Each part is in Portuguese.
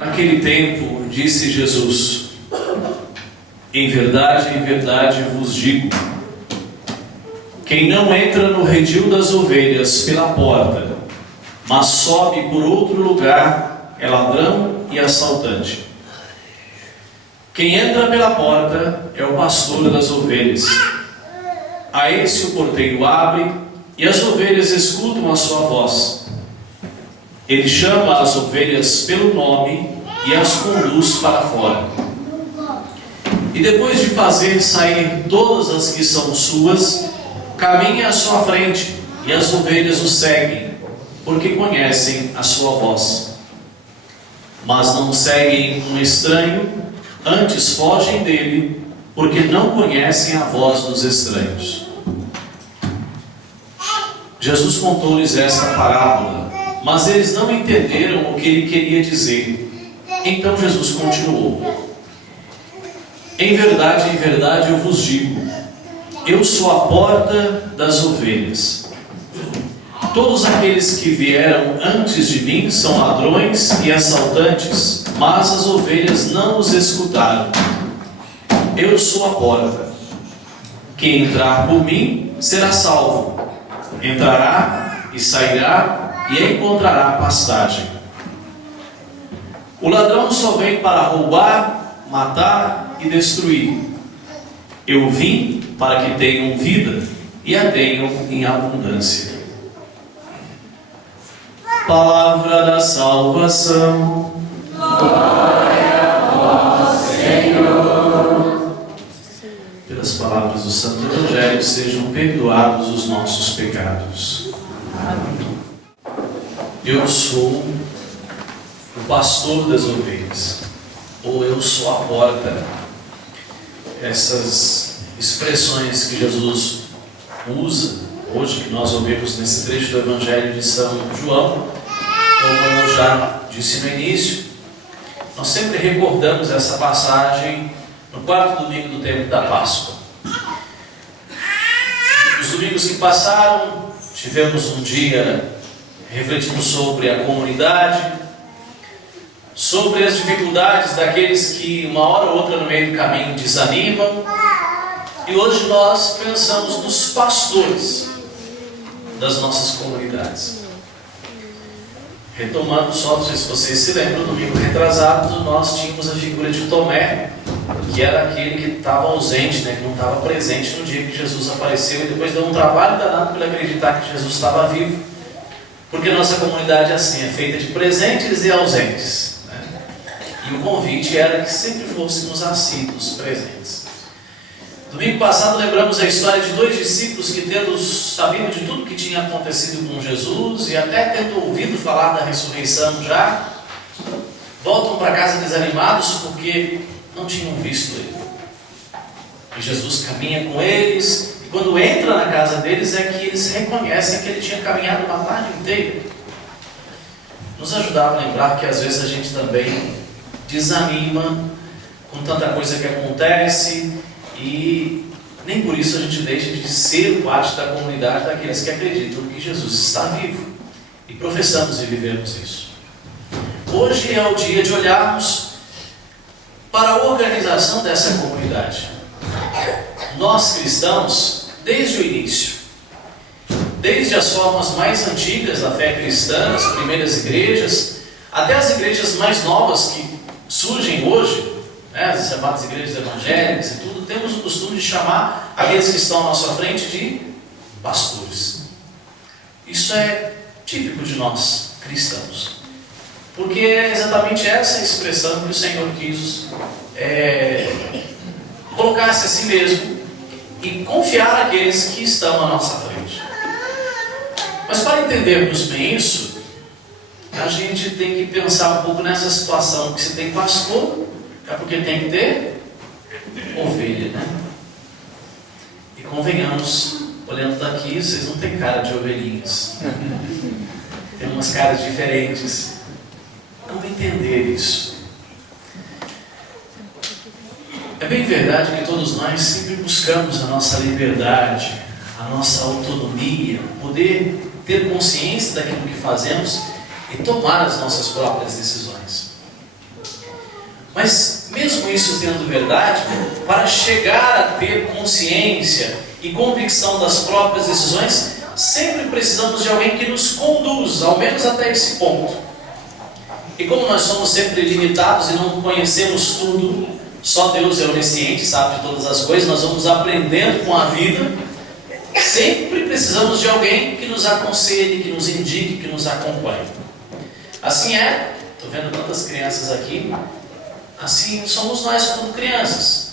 Naquele tempo, disse Jesus: em verdade vos digo, quem não entra no redil das ovelhas pela porta, mas sobe por outro lugar, é ladrão e assaltante. Quem entra pela porta é o pastor das ovelhas. A esse o porteiro abre, e as ovelhas escutam a sua voz. Ele chama as ovelhas pelo nome e as conduz para fora. E depois de fazer sair todas as que são suas, caminha à sua frente, e as ovelhas o seguem, porque conhecem a sua voz. Mas não seguem um estranho, antes fogem dele, porque não conhecem a voz dos estranhos. Jesus contou-lhes essa parábola, mas eles não entenderam o que ele queria dizer. Então Jesus continuou: em verdade eu vos digo, eu sou a porta das ovelhas. Todos aqueles que vieram antes de mim são ladrões e assaltantes, mas as ovelhas não os escutaram. Eu sou a porta. Quem entrar por mim será salvo. Entrará e sairá e encontrará pastagem. O ladrão só vem para roubar, matar e destruir. Eu vim para que tenham vida e a tenham em abundância. Palavra da salvação. Glória a vós, Senhor. Pelas palavras do Santo Evangelho sejam perdoados os nossos pecados. Amém. Eu sou o pastor das ovelhas, ou eu sou a porta. Essas expressões que Jesus usa hoje, que nós ouvimos nesse trecho do Evangelho de São João, como eu já disse no início, nós sempre recordamos essa passagem no quarto domingo do tempo da Páscoa. Os domingos que passaram, tivemos um dia refletindo sobre a comunidade, sobre as dificuldades daqueles que uma hora ou outra no meio do caminho desanimam, e hoje nós pensamos nos pastores das nossas comunidades. Retomando só, não sei se vocês se lembram, no domingo retrasado nós tínhamos a figura de Tomé, que era aquele que estava ausente, que não estava presente no dia que Jesus apareceu, e depois deu um trabalho danado para ele acreditar que Jesus estava vivo, porque nossa comunidade assim, é feita de presentes e ausentes, E o convite era que sempre fôssemos assíduos presentes. Domingo passado lembramos a história de dois discípulos que, tendo sabido de tudo que tinha acontecido com Jesus e até tendo ouvido falar da ressurreição já, voltam para casa desanimados porque não tinham visto ele. E Jesus caminha com eles, e quando entra na casa deles é que eles reconhecem que ele tinha caminhado uma tarde inteira. Nos ajudava a lembrar que às vezes a gente também desanima com tanta coisa que acontece, e nem por isso a gente deixa de ser parte da comunidade daqueles que acreditam que Jesus está vivo, e professamos e vivemos isso. Hoje é o dia de olharmos para a organização dessa comunidade. Nós cristãos, desde o início, desde as formas mais antigas da fé cristã, as primeiras igrejas, até as igrejas mais novas que surgem hoje, as chamadas igrejas evangélicas e tudo, temos o costume de chamar aqueles que estão à nossa frente de pastores. Isso é típico de nós, cristãos, porque é exatamente essa expressão que o Senhor quis colocar-se a si mesmo e confiar àqueles que estão à nossa frente. Mas para entendermos bem isso, a gente tem que pensar um pouco nessa situação, que se tem pastor, é porque tem que ter ovelha, E convenhamos, olhando daqui, vocês não têm cara de ovelhinhas. Tem umas caras diferentes. Como entender isso? É bem verdade que todos nós sempre buscamos a nossa liberdade, a nossa autonomia, poder ter consciência daquilo que fazemos e tomar as nossas próprias decisões. Mas mesmo isso sendo verdade, para chegar a ter consciência e convicção das próprias decisões, sempre precisamos de alguém que nos conduza, ao menos até esse ponto. E como nós somos sempre limitados e não conhecemos tudo, só Deus é onisciente, sabe de todas as coisas, nós vamos aprendendo com a vida. Sempre precisamos de alguém que nos aconselhe, que nos indique, que nos acompanhe. Assim é, estou vendo tantas crianças aqui, assim somos nós como crianças.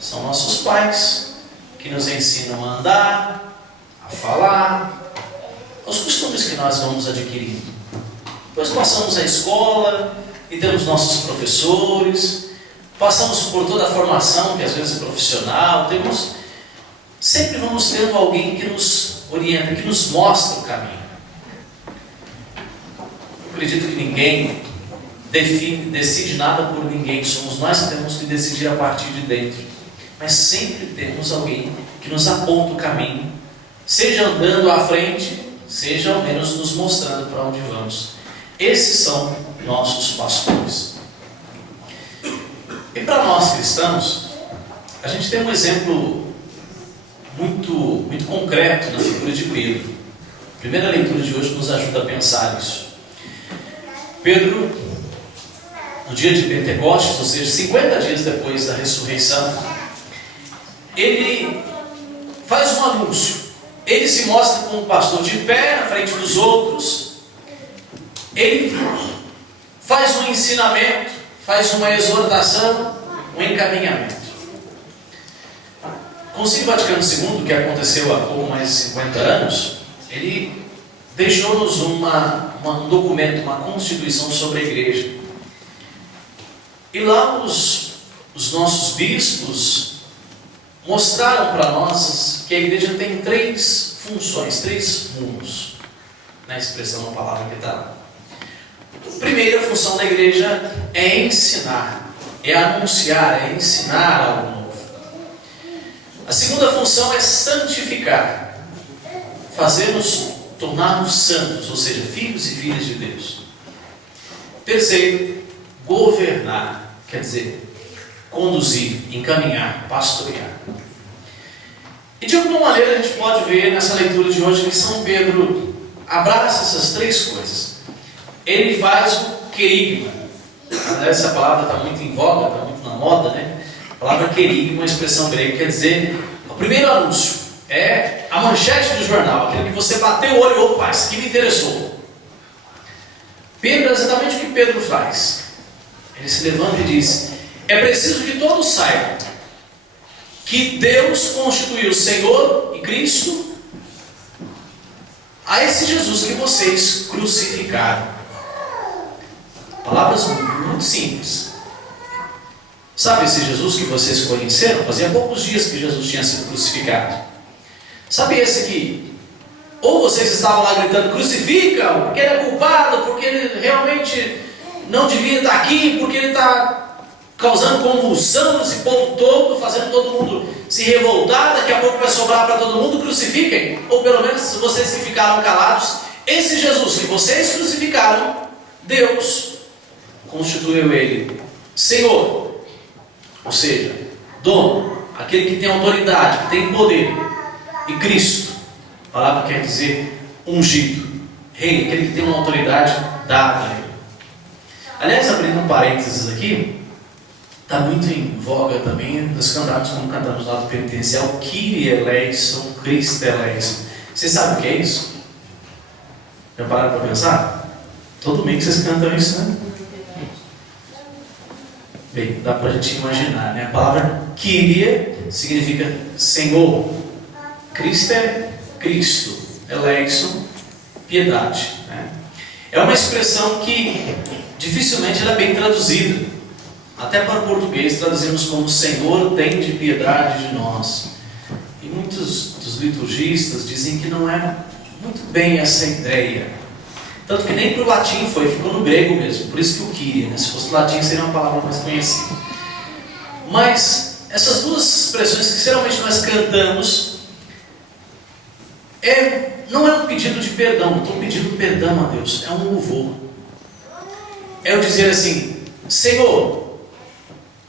São nossos pais que nos ensinam a andar, a falar, os costumes que nós vamos adquirindo. Depois passamos a escola e temos nossos professores, passamos por toda a formação, que às vezes é profissional, sempre vamos tendo alguém que nos orienta, que nos mostra o caminho. Eu acredito que ninguém decide nada por ninguém, somos nós que temos que decidir a partir de dentro. Mas sempre temos alguém que nos aponta o caminho, seja andando à frente, seja ao menos nos mostrando para onde vamos. Esses são nossos pastores. E para nós cristãos, a gente tem um exemplo muito concreto na figura de Pedro. A primeira leitura de hoje nos ajuda a pensar nisso. Pedro, no dia de Pentecostes, ou seja, 50 dias depois da ressurreição, ele faz um anúncio. Ele se mostra como pastor de pé na frente dos outros. Ele faz um ensinamento, faz uma exortação, um encaminhamento. O Concílio Vaticano II, que aconteceu há pouco mais de 50 anos, ele deixou-nos um documento, uma constituição sobre a igreja. E lá os nossos bispos mostraram para nós que a igreja tem 3 funções, 3 rumos, na expressão da palavra que está lá. A primeira função da igreja é ensinar, é anunciar, é ensinar algo novo. A segunda função é santificar, fazer-nos tornar-nos santos, ou seja, filhos e filhas de Deus. Terceiro, governar, quer dizer, conduzir, encaminhar, pastorear. E de alguma maneira a gente pode ver nessa leitura de hoje que São Pedro abraça essas 3 coisas. Ele faz o querigma. Essa palavra está muito em voga, está muito na moda, né? A palavra querigma, uma expressão grega, quer dizer, o primeiro anúncio é a manchete do jornal, aquele que você bateu o olho e opa, isso aqui me interessou. Pedro, exatamente o que Pedro faz. Ele se levanta e diz: é preciso que todos saibam que Deus constituiu Senhor e Cristo a esse Jesus que vocês crucificaram. Palavras muito simples. Sabe esse Jesus que vocês conheceram? Fazia poucos dias que Jesus tinha sido crucificado. Sabe esse aqui? Ou vocês estavam lá gritando: crucifica-o, porque ele é culpado, porque ele realmente não devia estar aqui, porque ele está causando convulsão nesse povo todo, fazendo todo mundo se revoltar, daqui a pouco vai sobrar para todo mundo, crucifiquem. Ou pelo menos vocês que ficaram calados, esse Jesus que vocês crucificaram, Deus constituiu ele Senhor, ou seja, dono, aquele que tem autoridade, que tem poder, e Cristo, a palavra quer dizer ungido, rei, aquele que tem uma autoridade dada a ele. Aliás, abrindo um parênteses aqui, está muito em voga também, nós cantamos como cantamos lá do penitencial, Kyrie eleison, Christe eleison. Vocês sabem o que é isso? Já pararam para pensar? Todo domingo vocês cantam isso, né? Bem, dá para a gente imaginar, né? A palavra Kyrie significa Senhor, Christe é Cristo, eleison, piedade, né? É uma expressão que dificilmente ela é bem traduzida. Até para o português traduzimos como Senhor, tende piedade de nós. E muitos dos liturgistas dizem que não é muito bem essa ideia. Tanto que nem para o latim ficou no grego mesmo. Por isso que o Kyrie, né? Se fosse latim seria uma palavra mais conhecida. Mas essas 2 expressões que geralmente nós cantamos não é um pedido de perdão, não estou pedindo perdão a Deus, é um louvor. É eu dizer assim: Senhor,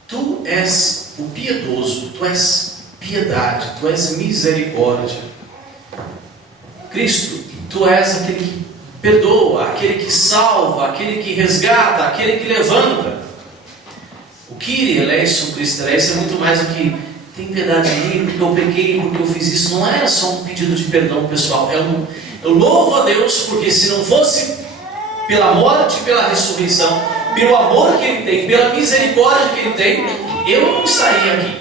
Tu és o piedoso, Tu és piedade, Tu és misericórdia. Cristo, Tu és aquele que perdoa, aquele que salva, aquele que resgata, aquele que levanta. O Kyrie eleison, Cristo eleison, é muito mais do que tem piedade de mim, porque eu pequei, porque eu fiz isso. Não era só um pedido de perdão pessoal. Eu louvo a Deus, porque se não fosse pela morte, pela ressurreição, pelo amor que Ele tem, pela misericórdia que Ele tem, eu não estaria aqui.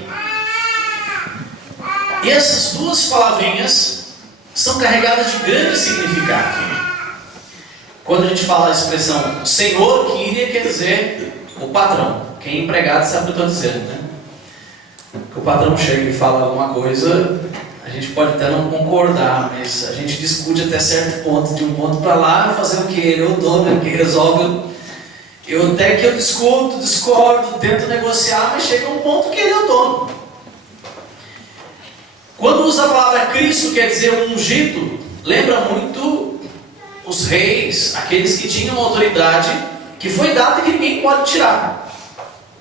E essas duas palavrinhas são carregadas de grande significado. Quando a gente fala a expressão Senhor, Kyrie, quer dizer o patrão. Quem é empregado sabe o que eu estou dizendo, né? Que o patrão chega e fala alguma coisa, a gente pode até não concordar, mas a gente discute até certo ponto, de um ponto para lá, fazer o que? Ele é o dono, ele que resolve. Até que eu discuto, discordo, tento negociar, mas chega um ponto que ele é o dono. Quando usa a palavra Cristo, quer dizer ungido, lembra muito os reis, aqueles que tinham autoridade, que foi dada e que ninguém pode tirar.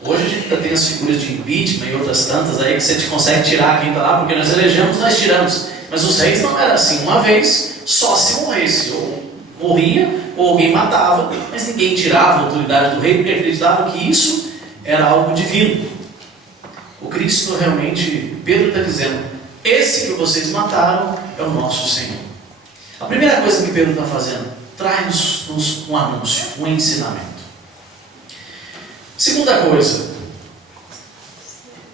Hoje a gente ainda tem as figuras de impeachment e outras tantas aí que você consegue tirar quem está lá, porque nós elegemos, nós tiramos. Mas os reis não era assim. Uma vez, só se morresse. Ou morria, ou alguém matava, mas ninguém tirava a autoridade do rei, porque acreditava que isso era algo divino. O Cristo realmente, Pedro está dizendo, esse que vocês mataram é o nosso Senhor. A primeira coisa que Pedro está fazendo, traz-nos um anúncio, um ensinamento. Segunda coisa,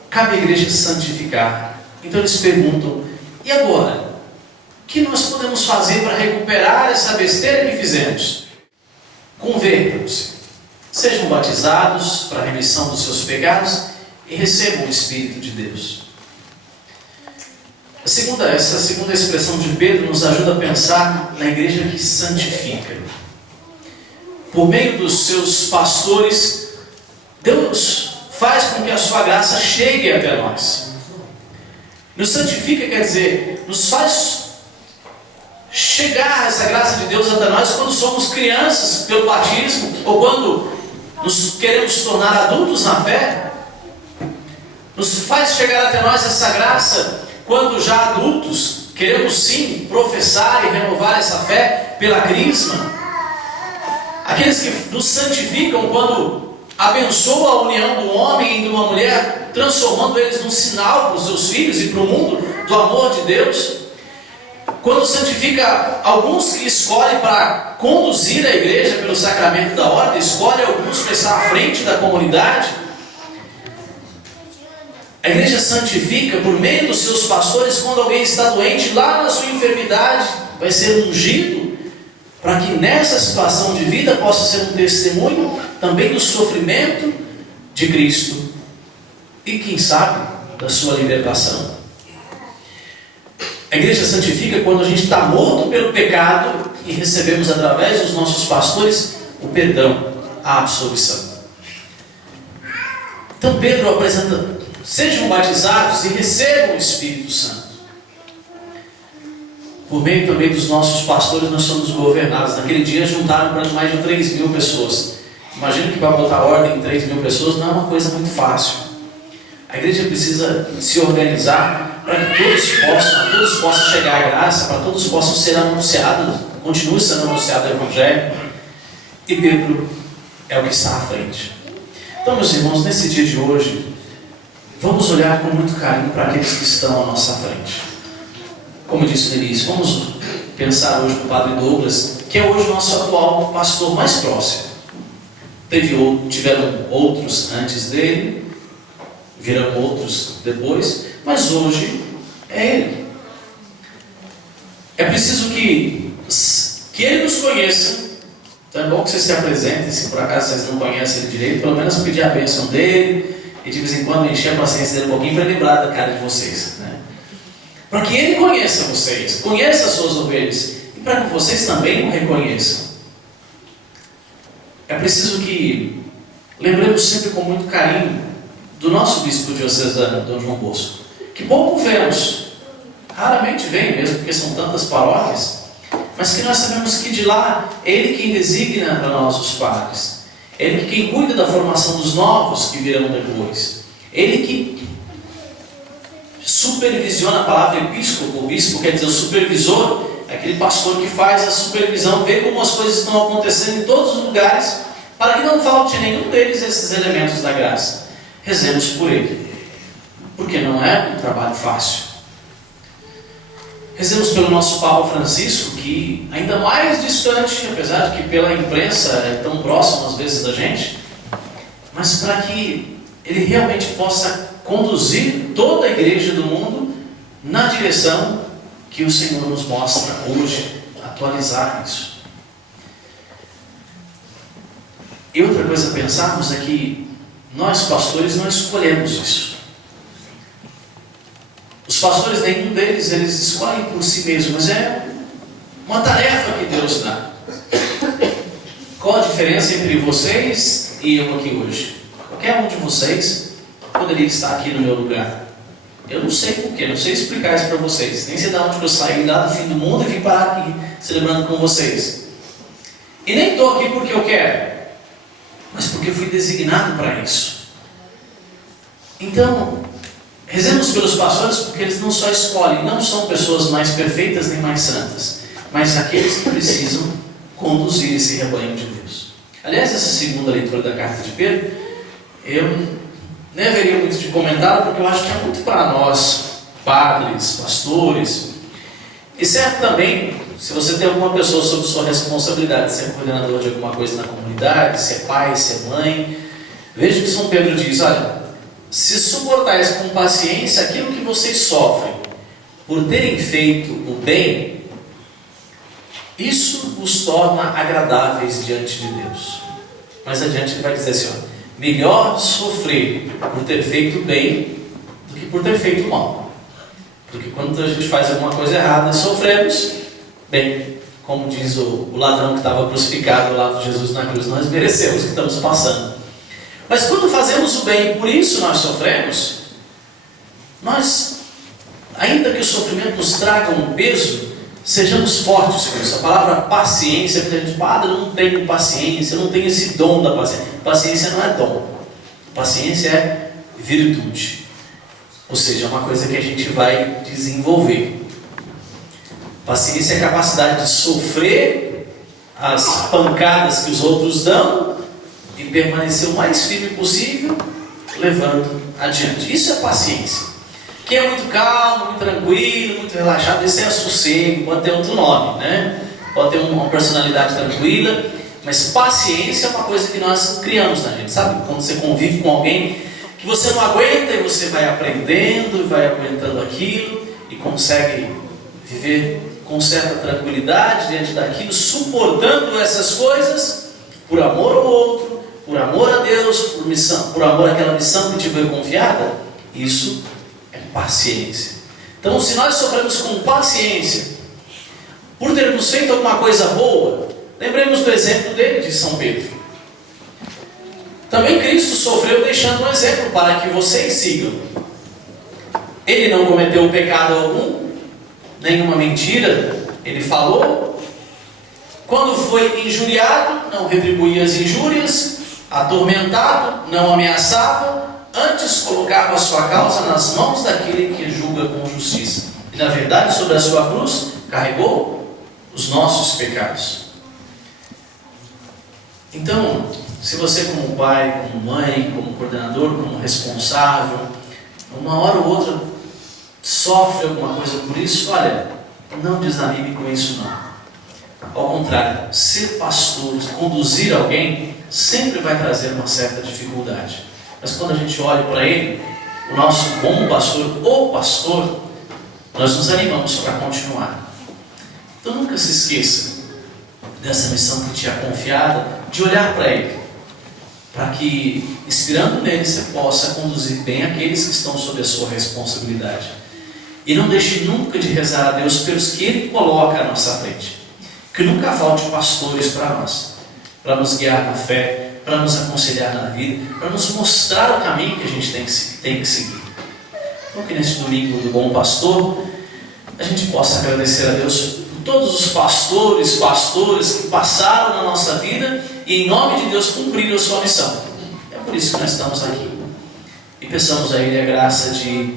cabe à igreja santificar. Então eles perguntam, e agora? O que nós podemos fazer para recuperar essa besteira que fizemos? Convertam-se, sejam batizados para a remissão dos seus pecados e recebam o Espírito de Deus. Essa segunda expressão de Pedro nos ajuda a pensar na igreja que santifica. Por meio dos seus pastores, Deus faz com que a sua graça chegue até nós. Nos santifica quer dizer, nos faz chegar essa graça de Deus até nós quando somos crianças pelo batismo, ou quando nos queremos tornar adultos na fé. Nos faz chegar até nós essa graça quando já adultos queremos sim professar e renovar essa fé pela crisma. Aqueles que nos santificam quando abençoa a união do homem e de uma mulher, transformando eles num sinal para os seus filhos e para o mundo do amor de Deus. Quando santifica alguns que escolhe para conduzir a igreja pelo sacramento da ordem, escolhe alguns para estar à frente da comunidade. A igreja santifica por meio dos seus pastores quando alguém está doente, lá na sua enfermidade, vai ser ungido, para que nessa situação de vida possa ser um testemunho também do sofrimento de Cristo e, quem sabe, da sua libertação. A igreja santifica quando a gente está morto pelo pecado e recebemos através dos nossos pastores o perdão, a absolvição. Então Pedro apresenta: sejam batizados e recebam o Espírito Santo. Por meio também dos nossos pastores nós somos governados. Naquele dia juntaram para mais de 3.000 pessoas. Imagina que para botar ordem em 3.000 pessoas não é uma coisa muito fácil. A igreja precisa se organizar para que todos possam chegar à graça, para todos possam ser anunciados, continue sendo anunciado o Evangelho. E Pedro é o que está à frente. Então, meus irmãos, nesse dia de hoje, vamos olhar com muito carinho para aqueles que estão à nossa frente. Como disse no início, vamos pensar hoje no Padre Douglas, que é hoje o nosso atual pastor mais próximo. Tiveram outros antes dele, virão outros depois, mas hoje é ele. É preciso que ele nos conheça. Então é bom que vocês se apresentem, se por acaso vocês não conhecem ele direito, pelo menos pedir a bênção dele, e de vez em quando encher a paciência dele um pouquinho para lembrar da cara de vocês, né? Para que ele conheça vocês, conheça as suas ovelhas, e para que vocês também o reconheçam. É preciso que lembremos sempre com muito carinho do nosso bispo diocesano, Dom João Bosco, que pouco vemos, raramente vem mesmo, porque são tantas paróquias, mas que nós sabemos que de lá, ele quem designa para nós os padres. Ele que quem cuida da formação dos novos que virão depois. Ele que supervisiona. A palavra episcopo, o bispo quer dizer o supervisor, é aquele pastor que faz a supervisão, vê como as coisas estão acontecendo em todos os lugares, para que não falte nenhum deles esses elementos da graça. Rezemos por ele, porque não é um trabalho fácil. Rezemos pelo nosso Papa Francisco, que ainda mais distante, apesar de que pela imprensa é tão próximo às vezes da gente, mas para que ele realmente possa conduzir toda a igreja do mundo na direção que o Senhor nos mostra hoje, atualizar isso. E outra coisa a pensarmos é que nós pastores não escolhemos isso. Os pastores, nenhum deles, eles escolhem por si mesmos, mas é uma tarefa que Deus dá. Qual a diferença entre vocês e eu aqui hoje? Qualquer um de vocês poderia estar aqui no meu lugar. Eu não sei porquê, não sei explicar isso para vocês. Nem sei de onde eu saí lá do fim do mundo e vim parar aqui celebrando com vocês. E nem estou aqui porque eu quero, mas porque fui designado para isso. Então, rezemos pelos pastores, porque eles não só escolhem, não são pessoas mais perfeitas nem mais santas, mas aqueles que precisam conduzir esse rebanho de Deus. Aliás, essa segunda leitura da carta de Pedro, eu nem haveria muito de comentar, porque eu acho que é muito para nós, padres, pastores, e serve também, se você tem alguma pessoa sob sua responsabilidade, se é coordenador de alguma coisa na comunidade, se é pai, se é mãe, veja que São Pedro diz: olha, se suportais com paciência aquilo que vocês sofrem, por terem feito o bem, isso os torna agradáveis diante de Deus. Mais adiante ele vai dizer assim: ó, melhor sofrer por ter feito o bem do que por ter feito o mal. Porque quando a gente faz alguma coisa errada, sofremos, bem, como diz o ladrão que estava crucificado ao lado de Jesus na cruz, nós merecemos o que estamos passando. Mas quando fazemos o bem, por isso nós sofremos, nós, ainda que o sofrimento nos traga um peso, sejamos fortes com isso. A palavra paciência, porque a gente fala, eu não tenho paciência, eu não tenho esse dom da paciência. Paciência não é dom, paciência é virtude. Ou seja, é uma coisa que a gente vai desenvolver. Paciência é a capacidade de sofrer as pancadas que os outros dão e permanecer o mais firme possível, levando adiante. Isso é paciência. Quem é muito calmo, muito tranquilo, muito relaxado, esse é sossego, pode ter outro nome, né? Pode ter uma personalidade tranquila, mas paciência é uma coisa que nós criamos na gente, sabe? Quando você convive com alguém que você não aguenta e você vai aprendendo e vai aguentando aquilo e consegue viver com certa tranquilidade diante daquilo, suportando essas coisas por amor ao outro, por amor a Deus, por amor àquela missão que te foi confiada. Isso é paciência. Então, se nós sofremos com paciência por termos feito alguma coisa boa, lembremos do exemplo dele, de São Pedro. Também Cristo sofreu deixando um exemplo para que vocês sigam. Ele não cometeu pecado algum, nenhuma mentira ele falou. Quando foi injuriado, não retribuía as injúrias. Atormentado, não ameaçava, antes colocava a sua causa nas mãos daquele que julga com justiça. E na verdade, sobre a sua cruz, carregou os nossos pecados. Então, se você como pai, como mãe, como coordenador, como responsável, uma hora ou outra sofre alguma coisa por isso, olha, não desanime com isso não. Ao contrário, ser pastor, conduzir alguém, sempre vai trazer uma certa dificuldade. Mas quando a gente olha para ele, o nosso bom pastor, o pastor, nós nos animamos para continuar. Então nunca se esqueça dessa missão que te é confiada, de olhar para ele, para que, inspirando nele, você possa conduzir bem aqueles que estão sob a sua responsabilidade. E não deixe nunca de rezar a Deus pelos que ele coloca à nossa frente. Que nunca falte pastores para nós, para nos guiar na fé, para nos aconselhar na vida, para nos mostrar o caminho que a gente tem que seguir. Então que nesse domingo do Bom Pastor, a gente possa agradecer a Deus por todos os pastores que passaram na nossa vida e em nome de Deus cumpriram a sua missão. É por isso que nós estamos aqui. E peçamos a Ele a graça de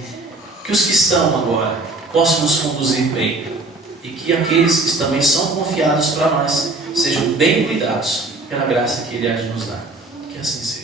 que os que estão agora possam nos conduzir bem, e que aqueles que também são confiados para nós sejam bem cuidados pela graça que Ele há de nos dar. Que assim seja.